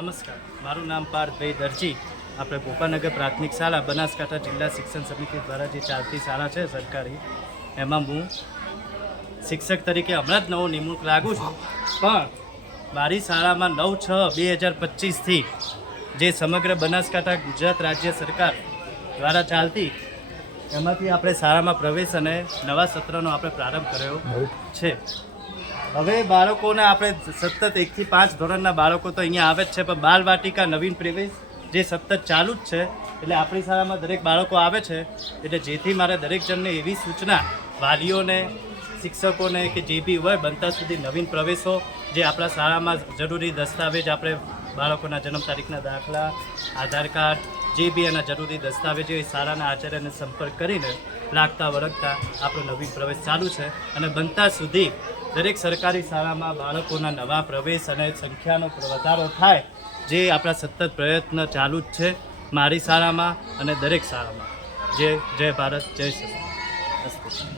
નમસ્કાર, મારું નામ પાર્થભાઈ દરજી. આપણે ભોપાનગર પ્રાથમિક શાળા બનાસકાંઠા જિલ્લા શિક્ષણ સમિતિ દ્વારા જે ચાલતી શાળા છે સરકારી, એમાં હું શિક્ષક તરીકે હમણાં જ નવો નિમણૂક લાગુ છું. પણ મારી શાળામાં 9/6/2025થી જે સમગ્ર બનાસકાંઠા ગુજરાત રાજ્ય સરકાર દ્વારા ચાલતી, એમાંથી આપણે શાળામાં પ્રવેશ અને નવા સત્રનો આપણે પ્રારંભ કર્યો છે. હવે બાળકોને આપણે સતત 1 થી 5 ધોરણના બાળકો તો અહીંયા આવે જ છે, પણ બાલવાટિકા નવીન પ્રવેશ જે સતત ચાલુ જ છે. એટલે આપણી શાળામાં દરેક બાળકો આવે છે. એટલે જેથી મારે દરેક જણને એવી સૂચના વાલીઓને, શિક્ષકોને કે જે બી હોય, બનતા સુધી નવીન પ્રવેશો જે આપણા શાળામાં જરૂરી દસ્તાવેજ, આપણે બાળકોના જન્મ તારીખના દાખલા, આધાર કાર્ડ, જે બી એના જરૂરી દસ્તાવેજો એ શાળાના આચાર્યને સંપર્ક કરીને લાગતા વળગતા આપણો નવીન પ્રવેશ ચાલુ છે. અને બનતા સુધી દરેક સરકારી શાળામાં બાળકોના નવા પ્રવેશ અને સંખ્યાનો વધારો થાય, જે આપણા સતત પ્રયત્ન ચાલુ જ છે મારી શાળામાં અને દરેક શાળામાં. જય ભારત, જય શ્રી કૃષ્ણ.